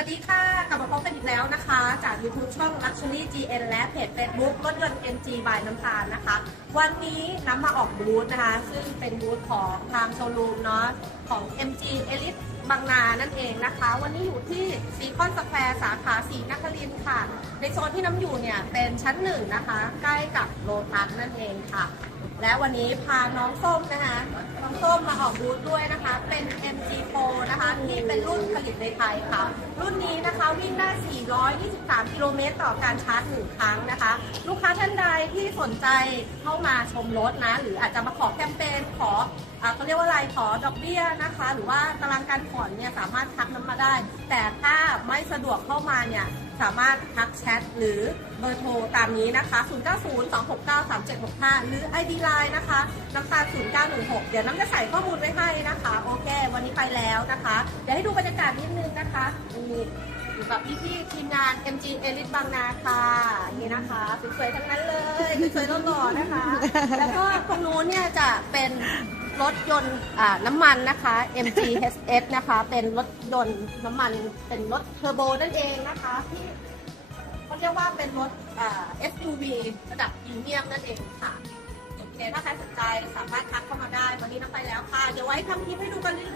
วัสดีค่ะ กลับมาพบกันอีกแล้วนะคะ จาก YouTube ช่อง Luxury GN และเพจ Facebook รถยนต์ MG by น้ำตาลนะคะ วันนี้น้ำมาออกบูธนะคะ ซึ่งเป็นบูธของทางโชว์รูมเนาะของ MG Elite บางนานั่นเองนะคะ วันนี้อยู่ที่ซีคอนสแควร์สาขาสีนครินค่ะ ในโซนที่น้ำอยู่เนี่ย เป็นชั้นหนึ่งนะคะ ใกล้กับโลตัสนั่นเองค่ะ และวันนี้พาน้องส้มนะคะ น้องส้มมาออกบูธด้วยนะคะ เป็น MG4 นะคะที่เป็นรุ่นผลิตในไทยค่ะ รุ่นนี้นะคะวิ่งได้ 423 กิโลเมตรต่อการชาร์จหนึ่งครั้งนะคะ ลูกค้าท่านใดที่สนใจเข้ามาชมรถนะ หรืออาจจะมาขอแคม เขาเรียกว่าอะไรขอดอกเบี้ยนะคะ หรือว่าตารางการผ่อนเนี่ยสามารถทักน้ำมาได้ แต่ถ้าไม่สะดวกเข้ามาเนี่ยสามารถทักแชทหรือเบอร์โทรตามนี้นะคะ 0902693765 หรือ ID Line นะคะน้ำตาล0916 เดี๋ยวน้ำจะใส่ข้อมูลไว้ให้นะคะ โอเค วันนี้ไปแล้วนะคะ เดี๋ยวให้ดูบรรยากาศนิดนึงนะคะนี่อยู่กับพี่ๆทีมงาน MG Elite บางนาค่ะ นี่นะคะสวยๆทั้งนั้นเลยสวยๆหล่อๆนะคะ แล้วก็ตรงนู้นเนี่ยจะเป็น รถยนต์อ่าน้ำมันนะคะ MG HS นะคะ เป็นรถยนต์น้ำมัน เป็นรถเทอร์โบนั่นเองนะคะ ที่เขาเรียกว่าเป็นรถอ่า SUV ระดับพรีเมียมนั่นเองค่ะโอเคถ้าใครสนใจสามารถทักเข้ามาได้ วันนี้น้ำไปแล้วค่ะ เดี๋ยวไว้ทำคลิปให้ดูกันเรื่อย